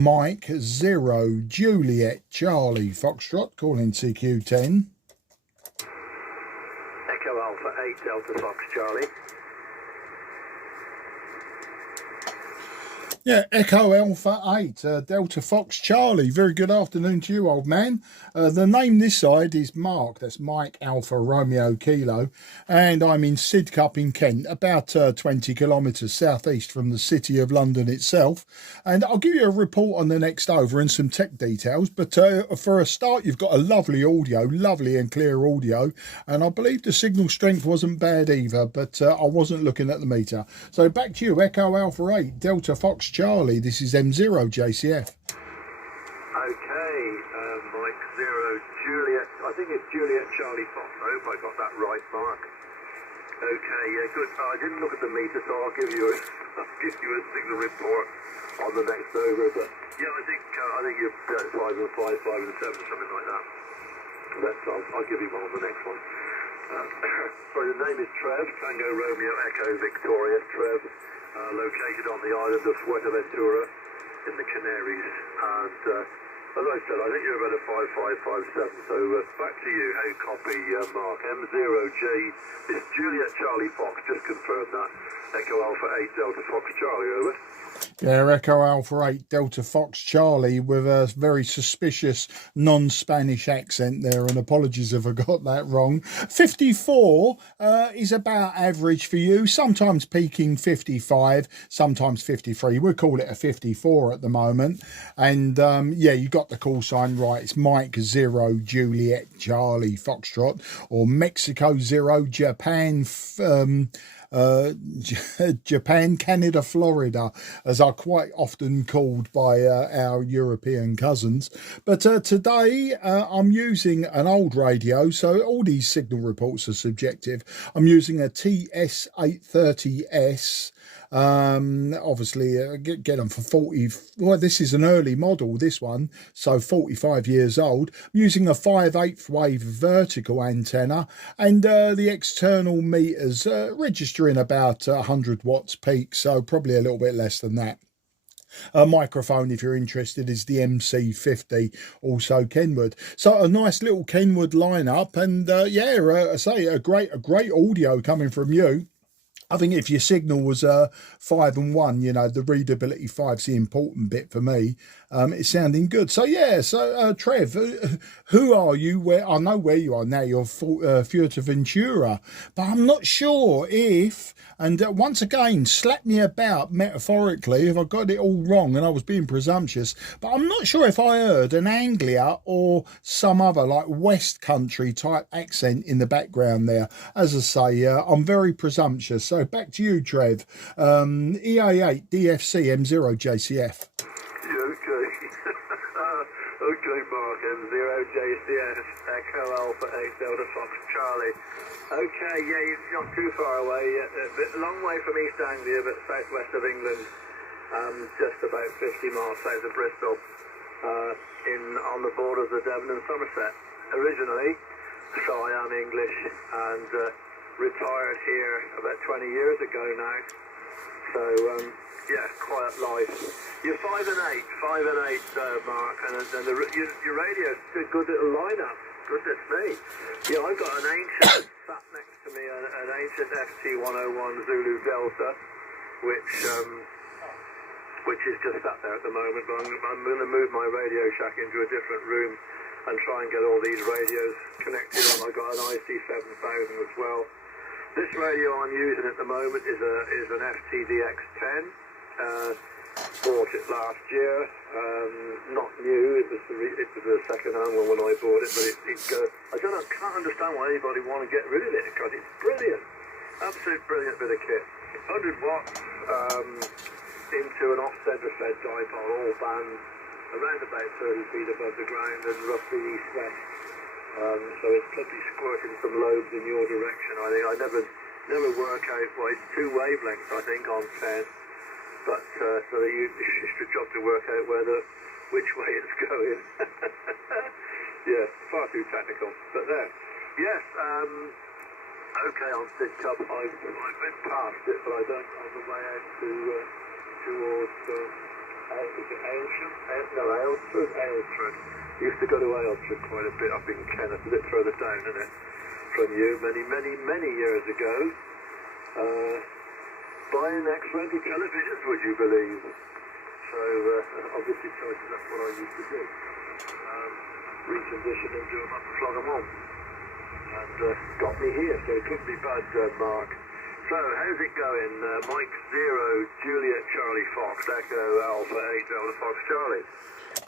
Mike 0 Juliet Charlie Foxtrot calling CQ10. Echo Alpha 8 Delta Fox Charlie. Yeah, Echo Alpha 8 Delta Fox Charlie. Very good afternoon to you, old man. The name this side is Mark. That's Mike Alpha Romeo Kilo. And I'm in Sidcup in Kent, about 20 kilometres southeast from the city of London itself. And I'll give you a report on the next over and some tech details. But for a start, you've got a lovely audio, lovely and clear audio. And I believe the signal strength wasn't bad either, but I wasn't looking at the meter. So back to you, Echo Alpha 8 Delta Fox Charlie. This is M0 JCF. Okay, Mike 0 Juliet. I think it's Juliet Charlie Fox. I hope I got that right, Mark. Okay, yeah, good. I didn't look at the meter, so I'll give you a signal report on the next over. But yeah, I think you're 5 and 5, 5 and 7, something like that. I'll give you one on the next one. Sorry, the name is Trev, Tango Romeo Echo Victoria, Trev, located on the island of Fuerteventura in the Canaries. And as I said, I think you're about a 5557. So back to you. Hey, copy, Mark. M0J, it's Juliet Charlie Fox, just confirmed that. Echo Alpha 8 Delta Fox Charlie, over. Yeah, Echo Alpha 8 Delta Fox Charlie with a very suspicious non-Spanish accent there, and apologies if I got that wrong. 54 is about average for you, sometimes peaking 55, sometimes 53. We'll call it a 54 at the moment. And yeah, you got the call sign right. It's Mike 0 Juliet Charlie Foxtrot, or Mexico 0 Japan Japan, Canada, Florida, as are quite often called by our European cousins. But today I'm using an old radio, so all these signal reports are subjective. I'm using a TS-830S. Obviously get them for 40. Well, this is an early model, this one, so 45 years old. I'm using a 5/8 wave vertical antenna, and the external meters registering about 100 watts peak, so probably a little bit less than that. A microphone, if you're interested, is the MC50, also Kenwood. So a nice little Kenwood lineup, and yeah, I say a great audio coming from you. I think if your signal was 5 and 1, you know, the readability 5's the important bit for me. It's sounding good. So yeah, so Trev, who are you? Where I know where you are now. You're Fuerteventura, but I'm not sure if. And once again, slap me about metaphorically if I got it all wrong and I was being presumptuous. But I'm not sure if I heard an Anglia or some other like West Country type accent in the background there. As I say, I'm very presumptuous. So back to you, Trev. EA8 DFC M0 JCF. Okay. Okay, Mark, M0 JCF, Echo Alpha 8 Delta Fox Charlie. Okay, yeah, you're not too far away. A long way from East Anglia, but southwest of England, just about 50 miles south of Bristol, on the borders of Devon and Somerset originally. So I am English and retired here about 20 years ago now. So yeah, quiet life. You're 5 and 8, Mark, and your radio's a good little lineup. Goodness me. Yeah, I've got an ancient sat next to me, an ancient FT101 Zulu Delta, which is just sat there at the moment. But I'm going to move my Radio Shack into a different room and try and get all these radios connected on. I've got an IC7000 as well. This radio I'm using at the moment is an FTDX10. Bought it last year, not new. It was a second-hand one when I bought it, but I can't understand why anybody want to get rid of it, because it's brilliant, absolute brilliant bit of kit. 100 watts into an off-center-fed dipole, all band, around about 30 feet above the ground and roughly east-west. So it's probably squirting some lobes in your direction. I think I never work out. Well, it's 2 wavelengths, I think, on 10. But so it's the job to work out which way it's going. Yeah, far too technical. But there. Yes. Okay, on Sidcup, I've been past it, but I don't on the way out towards is it Aylsham? No, Aylesford. Used to go to Aylesford quite a bit up in Kent, a bit further down, isn't it? From you, many years ago. Buying ex-rental televisions, would you believe? So, obviously, that's what I used to do. Recondition them, do them up and plug them on. And got me here, so it couldn't be bad, Mark. So, how's it going? Mike 0, Juliet Charlie Fox, Echo Alpha 8 Delta Fox Charlie.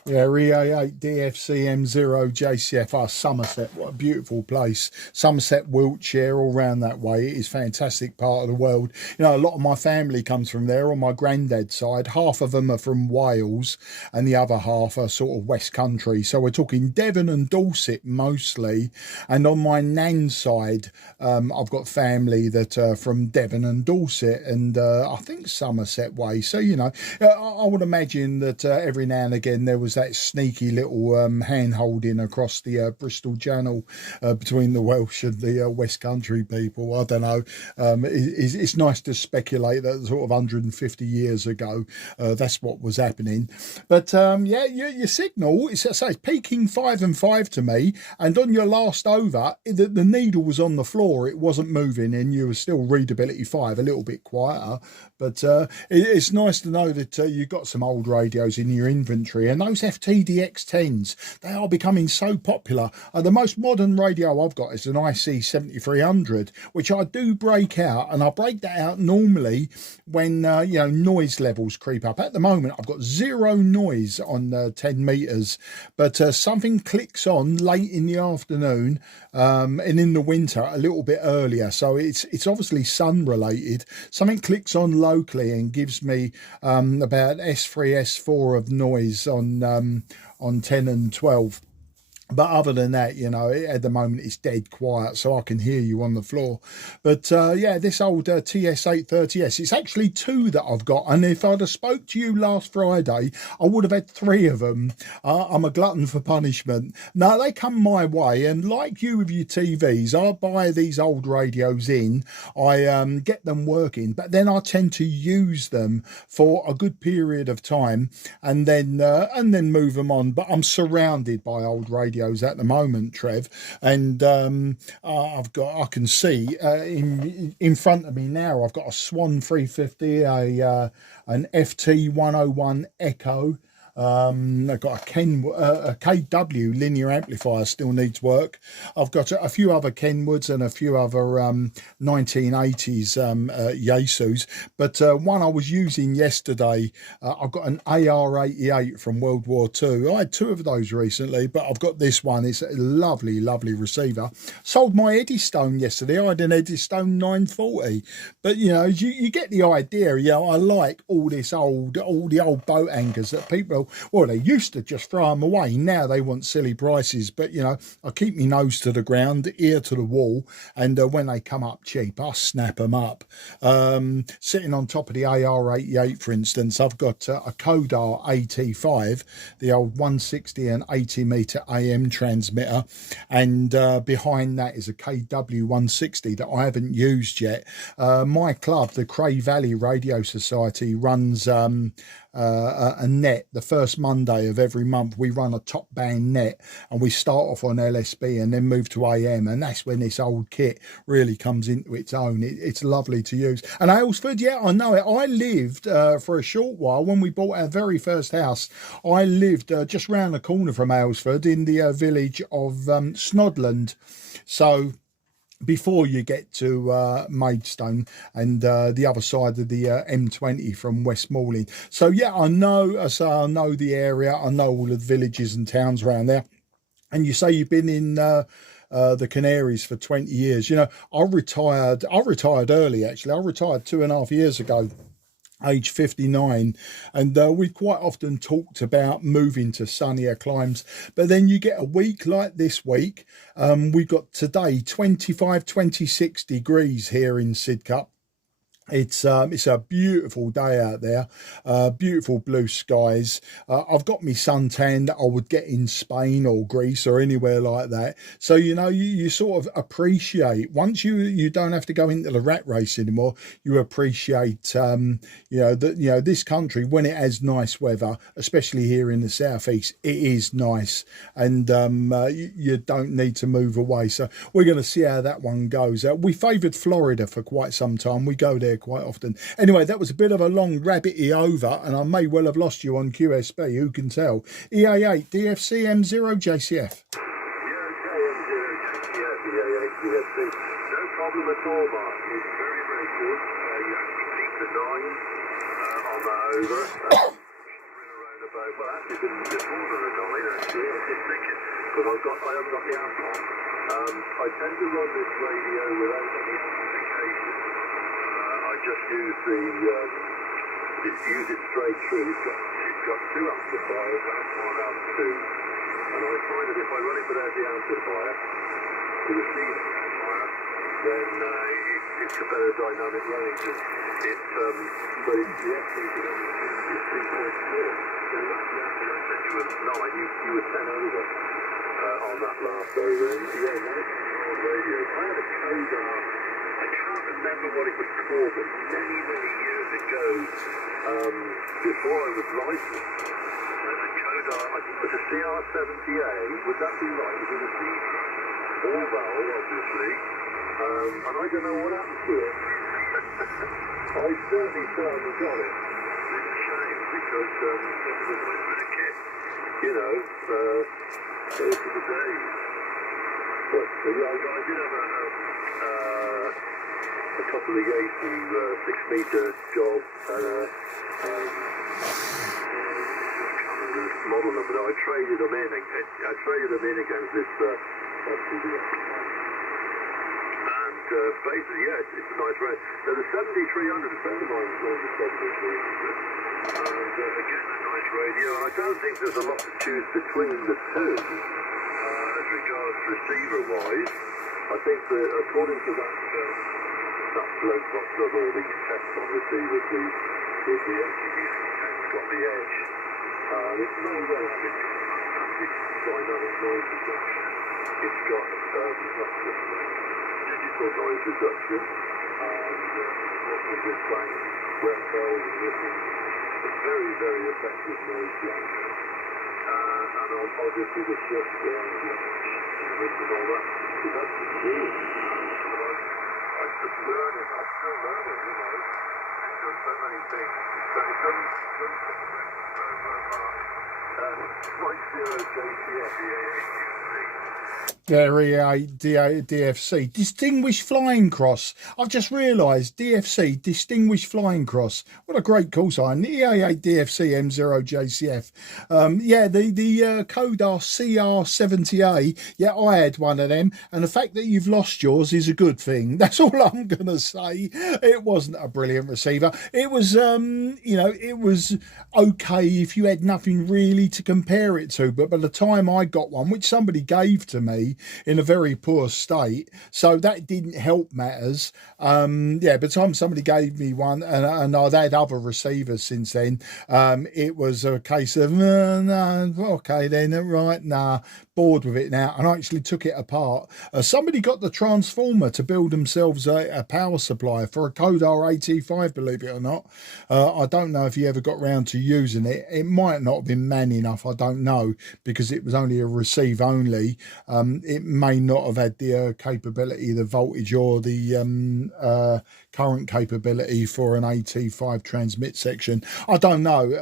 Yeah, RE8 DFCM0 JCFR Somerset. What a beautiful place. Somerset, Wiltshire, all round that way. It is a fantastic part of the world. You know, a lot of my family comes from there on my granddad's side. Half of them are from Wales and the other half are sort of West Country. So we're talking Devon and Dorset mostly. And on my nan's side, I've got family that are from Devon and Dorset and I think Somerset way. So, you know, I would imagine that every now and again there was that sneaky little hand holding across the Bristol Channel between the Welsh and the West Country people. I don't know. It's nice to speculate that sort of 150 years ago that's what was happening. But yeah, your signal, it's peaking 5 and 5 to me, and on your last over, the needle was on the floor. It wasn't moving, and you were still readability 5, a little bit quieter. But it's nice to know that you've got some old radios in your inventory, and those FTDX10s, they are becoming so popular. The most modern radio I've got is an IC7300, which I do break out, and I break that out normally when you know, noise levels creep up. At the moment, I've got 0 noise on 10 meters, but something clicks on late in the afternoon and in the winter a little bit earlier. So it's obviously sun related. Something clicks on locally and gives me about S3, S4 of noise on 10 and 12. But other than that, you know, at the moment it's dead quiet, so I can hear you on the floor. But yeah, this old TS-830S, it's actually 2 that I've got. And if I'd have spoke to you last Friday, I would have had 3 of them. I'm a glutton for punishment. No, they come my way. And like you with your TVs, I buy these old radios in. I get them working, but then I tend to use them for a good period of time and then move them on. But I'm surrounded by old radios at the moment, Trev, and I can see in front of me now I've got a Swan 350, an FT101 Echo. I've got a KW linear amplifier, still needs work. I've got a few other Kenwoods and a few other 1980s Yaesus, but one I was using yesterday, I've got an AR-88 from World War II. I had 2 of those recently, but I've got this one. It's a lovely receiver. Sold my Eddystone yesterday. I had an Eddystone 940, but you know, you get the idea. You know, I like all the old boat anchors that people, well, they used to just throw them away. Now they want silly prices, but you know, I keep my nose to the ground, ear to the wall, and when they come up cheap, I snap them up. Sitting on top of the AR-88, for instance, I've got a Kodar AT5, the old 160 and 80 meter AM transmitter, and behind that is a KW 160 that I haven't used yet. My club, the Cray Valley Radio Society, runs a net. The first Monday of every month we run a top band net, and we start off on LSB and then move to AM, and that's when this old kit really comes into its own. It's lovely to use. And Aylesford, yeah, I know it. I lived for a short while when we bought our very first house. I lived just round the corner from Aylesford in the village of Snodland. So before you get to Maidstone and the other side of the M20 from Westmoreland. So yeah, I know the area. I know all the villages and towns around there. And you say you've been in the Canaries for 20 years. You know, I retired early, actually. I retired 2.5 years ago, age 59, and we quite often talked about moving to sunnier climes, but then you get a week like this week. We got today 26 degrees here in Sidcup. It's a beautiful day out there, beautiful blue skies. I've got me suntan that I would get in Spain or Greece or anywhere like that. So you know, you sort of appreciate once you don't have to go into the rat race anymore. You appreciate this country when it has nice weather, especially here in the southeast. It is nice, and you don't need to move away. So we're going to see how that one goes. We favoured Florida for quite some time. We go there quite often. Anyway, that was a bit of a long rabbity over, and I may well have lost you on QSB, who can tell. EA8 DFC M0JCF. No problem at all, Mark. It's very, very good. You actually beat the 9 on that over. Well, actually, it's more than a 9, actually. I was just thinking, because I haven't got the app on. I tend to run this radio without any amplification. I just use use it straight through. It's got 2 amplifiers, amp 1, amp 2. And I find that if I run it without the amplifier, the receiver amplifier, then it's a better dynamic range. But it's the FCC is 3.4. So I said you were 9, you were 10 over on that last over. And yeah, nice old radio. I had a Codar. I can't remember what it was called, but many, many years ago, before I was licensed, the Codar, I think it was a CR70A, would that be right? It was a receiver, all valve, obviously, and I don't know what happened to it. I certainly still haven't got it. It's a shame, because it was a nice bit of kit, you know, those were the days. But yeah, I did have a couple of Yaesu 6-meter jobs, and I can't remember the model number. I traded them in. I traded them in against this LCD. And basically, yeah, it's a nice range. Now the 7300, a friend of mine was on the 7300, and again a nice radio. I don't think there's a lot to choose between the two as regards receiver-wise. I think that according to that bloke that does all these tests on receivers, the MTV10's got the edge. It may well have its fantastic dynamic noise reduction. It's got digital noise reduction, and also with blank web bells and whistling. A very, very effective noise blanket. And obviously the shift and all that. So that's the key. I'm just learning. I'm still learning, you know. There's so many things. But it doesn't like 0JCF. DFC, Distinguished Flying Cross. I've just realised DFC, Distinguished Flying Cross. What a great call sign. EA8 DFC M0JCF. The Codar CR70A. Yeah, I had one of them. And the fact that you've lost yours is a good thing. That's all I'm going to say. It wasn't a brilliant receiver. It was, it was okay if you had nothing really to compare it to. But by the time I got one, which somebody gave to me in a very poor state, so that didn't help matters. By the time somebody gave me one, and I'd had other receivers since then, it was a case of no, okay then, right, nah, bored with it now, and I actually took it apart. Somebody got the transformer to build themselves a power supply for a Codar AT5, believe it or not. I don't know if he ever got round to using it. It might not have been man enough, I don't know, because it was only a receive only. It may not have had the capability, the voltage or the current capability for an AT5 transmit section. I don't know.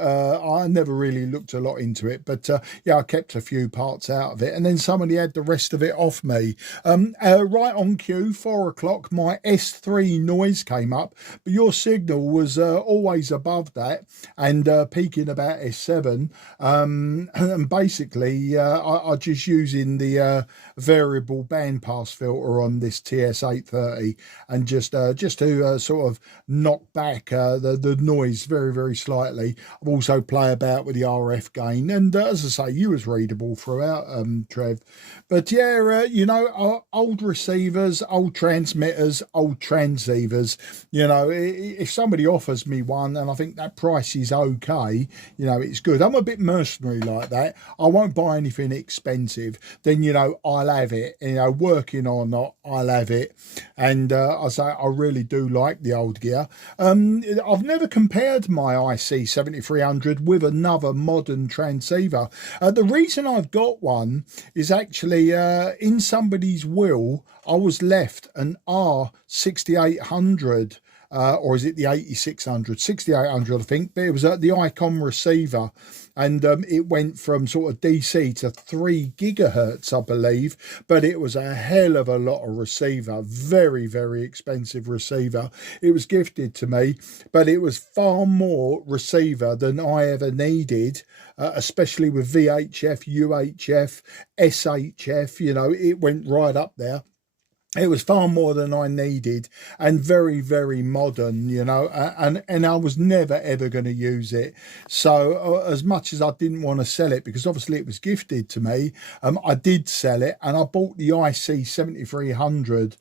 I never really looked a lot into it, but I kept a few parts out of it, and then somebody had the rest of it off me. Right on cue, 4 o'clock, my S3 noise came up, but your signal was always above that and peaking about S7. And basically, I just using the variable bandpass filter on this TS-830, and just to to sort of knock back the noise very, very slightly. I've also play about with the RF gain, and as I say, you was readable throughout, Trev. But yeah, you know, old receivers, old transmitters, old transceivers. You know, if somebody offers me one and I think that price is okay, you know, it's good. I'm a bit mercenary like that. I won't buy anything expensive. Then, you know, I'll have it. You know, working or not, I'll have it. And I say I really do like the old gear. I've never compared my IC7300 with another modern transceiver. The reason I've got one is actually in somebody's will, I was left an R6800. Or is it the 8600? 6800, I think. But it was the ICOM receiver, and it went from sort of DC to 3 gigahertz, I believe. But it was a hell of a lot of receiver. Very, very expensive receiver. It was gifted to me, but it was far more receiver than I ever needed, especially with VHF, UHF, SHF. You know, it went right up there. It was far more than I needed, and very, very modern, you know, and I was never, ever going to use it. So as much as I didn't want to sell it, because obviously it was gifted to me, I did sell it, and I bought the IC7300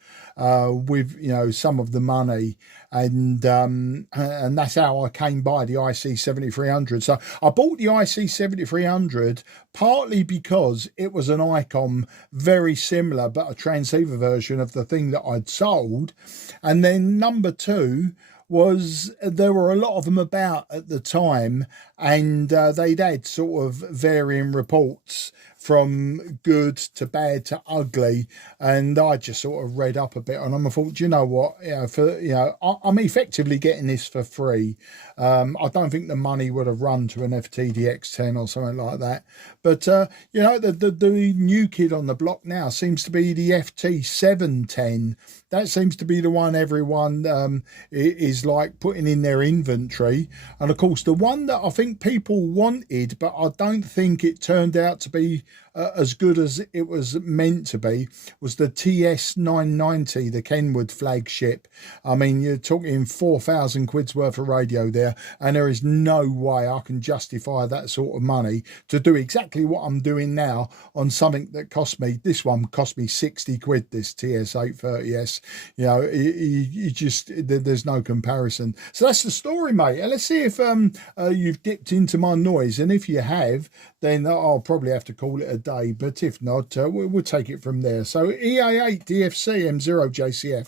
with, you know, some of the money, and that's how I came by the IC7300. So I bought the IC7300 partly because it was an ICOM very similar, but a transceiver version of the thing that I'd sold. And then number two was there were a lot of them about at the time, and they'd had sort of varying reports from good to bad to ugly, and I just sort of read up a bit on them. I thought, you know what, you know, I'm effectively getting this for free. I don't think the money would have run to an FTDX10 or something like that. But you know, the new kid on the block now seems to be the FT710. That seems to be the one everyone is like putting in their inventory. And of course, the one that I think people wanted, but I don't think it turned out to be as good as it was meant to be, was the TS-990, the Kenwood flagship. I mean, you're talking 4,000 quid's worth of radio there, and there is no way I can justify that sort of money to do exactly what I'm doing now on something that cost me, this one cost me 60 quid, this TS-830S. You know, you just, there's no comparison. So that's the story, mate. And let's see if you've dipped into my noise, and if you have, then I'll probably have to call it a day, but if not, we'll take it from there. So EA8 DFC M0JCF. Yeah, okay.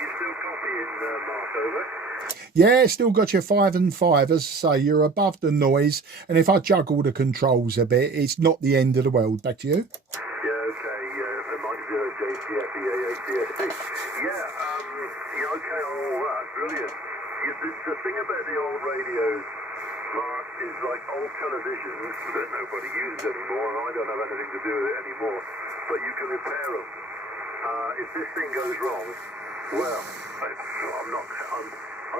You still copying, Mark, over? Yeah, still got your 5 and 5. As I say, you're above the noise, and if I juggle the controls a bit, it's not the end of the world. Back to you. Yeah, okay. Mike 0JCF, EA8 DFC. Yeah, okay on all that. Brilliant. The thing about the old radios, Mark, is like old televisions that nobody uses anymore, and I don't have anything to do with it anymore, but you can repair them. If this thing goes wrong, well, I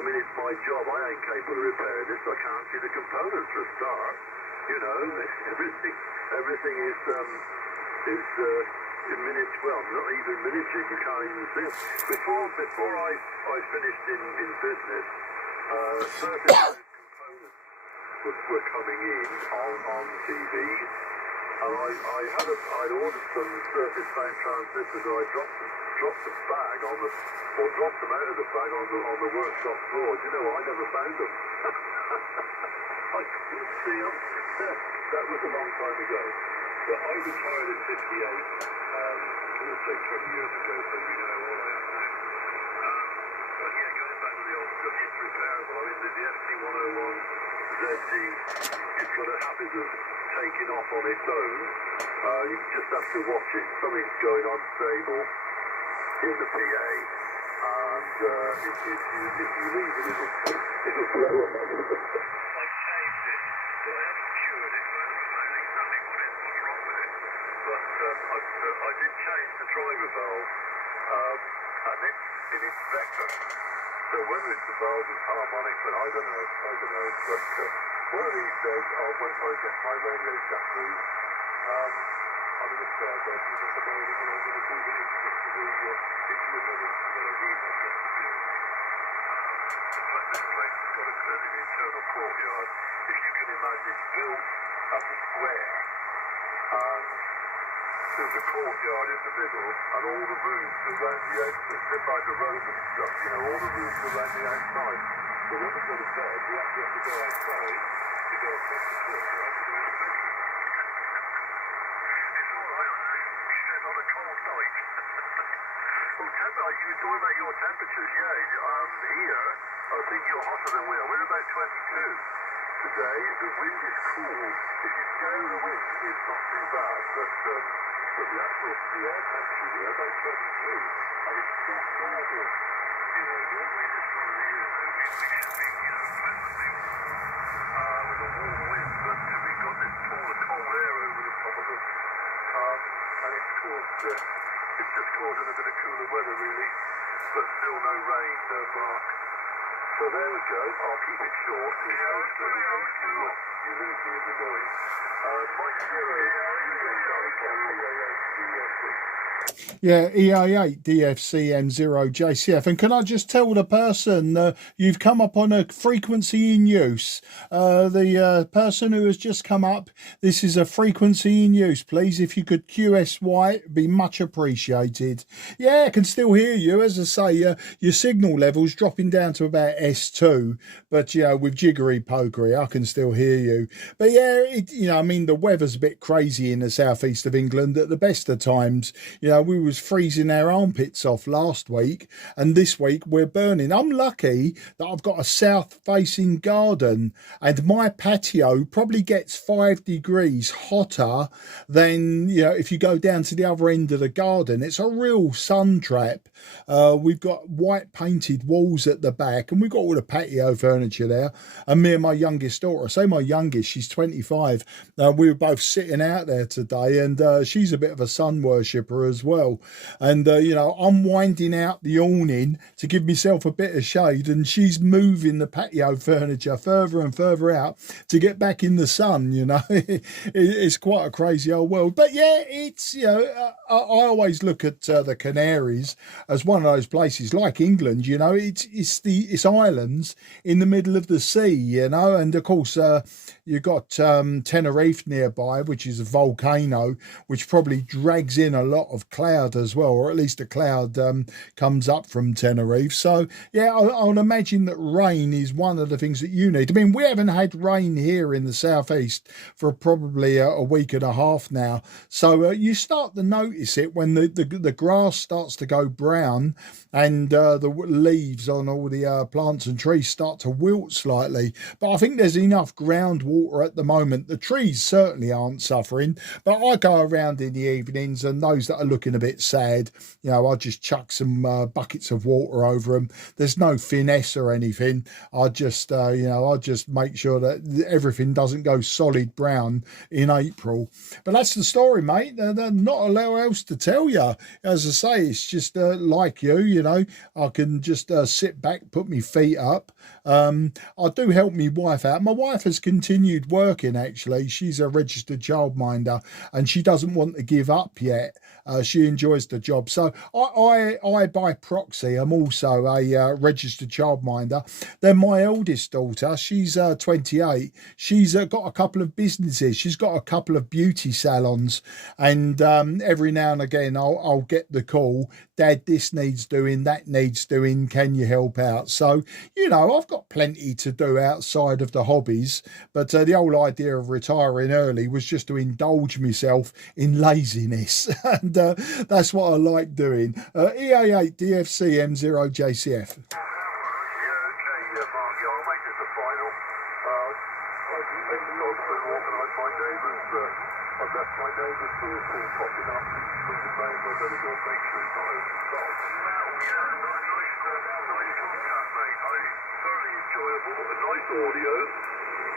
mean, it's my job. I ain't capable of repairing this. I can't see the components for a start. You know, everything is in miniature. Well, not even miniature. You can't even see it. Before I finished in business, certain were coming in on TVs, and I'd ordered some surface mount transistors, and I dropped the bag dropped them out of the bag on the workshop floor. Do you know what? I never found them. I couldn't see them. That was a long time ago. But I retired in '58. It was 20 years ago, so you know all I am now. But yeah, going back to the old stuff, it's repairable. I mean, the FT101 ZD is got a habit of taking off on its own. You just have to watch it. Something's going on stable in the PA, and if you leave it, it'll blow up. I've changed it, but I haven't cured it. I haven't known exactly what's wrong with it. But I did change the driver valve, and it's in its vector. So whether it's the valve is harmonic, but I don't know. But one of these days, when I get my radio shack moved, I'm in a spare bedroom at the moment, and I'm going to move it into another room I've got to do. But this place has got an internal courtyard. If you can imagine, it's built as a square, and there's a courtyard in the middle, and all the rooms around the outside, a bit like the Roman stuff, you know, all the rooms around the outside. So when we go to bed, we actually have to go outside to go across the courtyard to go to the bedroom. It's all right, he said, on a cold night. Well, you were talking about your temperatures, yeah. Here, I think you're hotter than we are. We're about 22 today. The wind is cool. If you scale the wind, it's not too bad. But the actual air temperature here, about 22. And it's still normal. You know, normally this time of the year, though, we should be, you know, pleasantly with a warm wind. But we've got this cold air over the top of us. And it's just causing a bit of cooler weather, really. But still no rain, Mark. So there we go. I'll keep it short. You lose me as we're going. Mike 0, Yeah, EA8 DFCM0JCF. And can I just tell the person you've come up on a frequency in use? The person who has just come up, this is a frequency in use. Please, if you could QSY, it'd be much appreciated. Yeah, I can still hear you. As I say, your signal level's dropping down to about S2, but you know, with jiggery pokery, I can still hear you. But yeah, I mean, the weather's a bit crazy in the southeast of England at the best of times. You know, we was freezing our armpits off last week, and this week we're burning. I'm lucky that I've got a south-facing garden, and my patio probably gets 5 degrees hotter than, you know, if you go down to the other end of the garden. It's a real sun trap. We've got white painted walls at the back, and we've got all the patio furniture there. And me and my youngest daughter, say my youngest, she's 25. We were both sitting out there today, and she's a bit of a sun worshipper as well. And you know, I'm winding out the awning to give myself a bit of shade, and she's moving the patio furniture further and further out to get back in the sun. You know, it's quite a crazy old world. But yeah, it's, you know, I always look at the Canaries as one of those places like England. You know, it's islands in the middle of the sea. You know, and of course you've got Tenerife nearby, which is a volcano, which probably drags in a lot of cloud as well, or at least a cloud comes up from Tenerife. So yeah, I'll imagine that rain is one of the things that you need. I mean, we haven't had rain here in the southeast for probably a week and a half now. So you start to notice it when the grass starts to go brown, and the leaves on all the plants and trees start to wilt slightly. But I think there's enough groundwater at the moment. The trees certainly aren't suffering, but I go around in the evenings, and those that are looking a bit sad, you know, I just chuck some buckets of water over them. There's no finesse or anything. I just I just make sure that everything doesn't go solid brown in April. But that's the story, mate. There's not a lot else to tell you. As I say, it's just like you know, I can just sit back, put my feet up. I do help my wife out. My wife has continued working, actually. She's a registered childminder, and she doesn't want to give up yet. She enjoys the job. So I by proxy, I'm also a registered childminder. Then my eldest daughter, she's 28. She's got a couple of businesses. She's got a couple of beauty salons, and every now and again I'll get the call, Dad, this needs doing, that needs doing, can you help out? So, you know, I've got plenty to do outside of the hobbies, but the whole idea of retiring early was just to indulge myself in laziness, and that's what I like doing. EA8 DFCM0JCF. I've left my neighbour's door call popping up from the phone, so I better go and make sure it's not overstocked. Well, yeah, nice contact, mate. Very enjoyable, nice audio,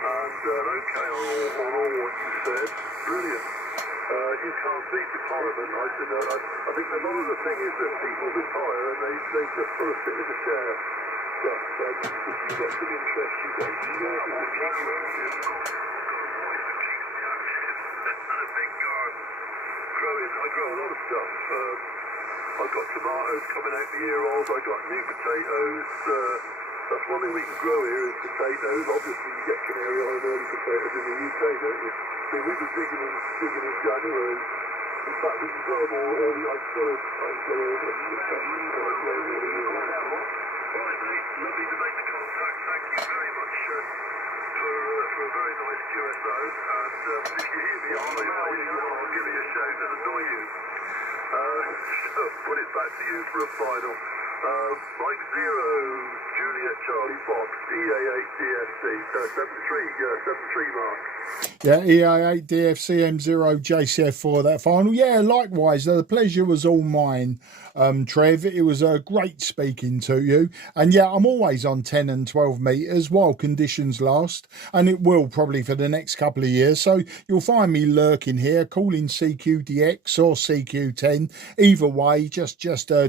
and okay on all what you said. Brilliant. You can't beat retirement. I said, I think a lot of the thing is that people retire and they just sort of sit in a chair. But if you've got some interest, you've got to work with the keep you active. I grow a lot of stuff. I've got tomatoes coming out the year old. I've got new potatoes. That's one thing we can grow here is potatoes. Obviously, you get Canary Island early potatoes in the UK, don't you? So we were digging in January. In fact, we can grow them all early. I still Right, mate. Lovely to make the contact. Thank you very much for a very nice QSO. And if you hear me on, I'll give you a shout and annoy you. Put it back to you for a final. Mike 0, Juliet Charlie Fox, EA8DFC, 73 mark. Yeah, EA8 DFC M0 JCF4 that final. Yeah, likewise, the pleasure was all mine, Trev. It was great speaking to you. And yeah, I'm always on 10 and 12 metres while conditions last, and it will probably for the next couple of years. So you'll find me lurking here, calling CQDX or CQ10. Either way, just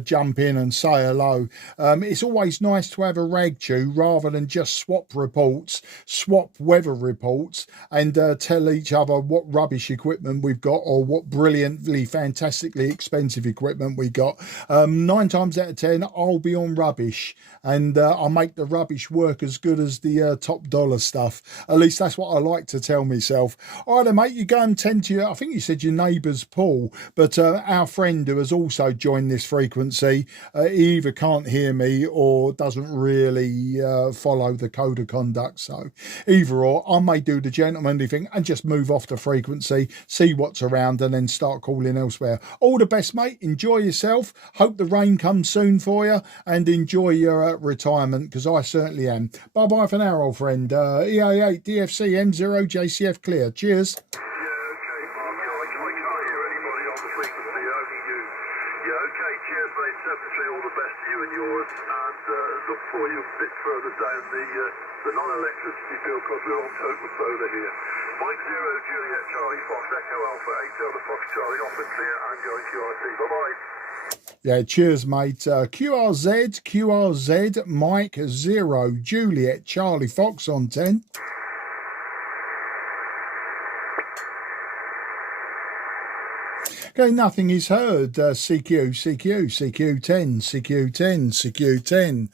jump in and say hello. It's always nice to have a rag chew rather than just swap reports, swap weather reports, and tell each other what rubbish equipment we've got or what brilliantly, fantastically expensive equipment we got. 9 times out of 10, I'll be on rubbish, and I'll make the rubbish work as good as the top dollar stuff. At least that's what I like to tell myself. All right, then, mate, you go and tend to your, I think you said your neighbour's pool, but our friend who has also joined this frequency, he either can't hear me or doesn't really follow the code of conduct. So either or, I may do the gentlemanly thing and just move off the frequency, see what's around, and then start calling elsewhere. All the best, mate. Enjoy yourself. Hope the rain comes soon for you, and enjoy your retirement, because I certainly am. Bye bye for now, old friend. EA8 DFC M0 JCF clear. Cheers. Yeah, okay, Mark. I can't hear anybody on the frequency, only you. Yeah, okay. Cheers, mate. 73. All the best to you and yours, and look for you a bit further down the non-electricity bill, because we're on total solar here. Mike 0, Juliet Charlie Fox, Echo Alpha 8 Delta Fox Charlie, off and clear and going QRT. Bye-bye. Yeah, cheers, mate. QRZ, Mike 0, Juliet Charlie Fox on 10. Okay, nothing is heard. CQ10, CQ10, CQ10, CQ10.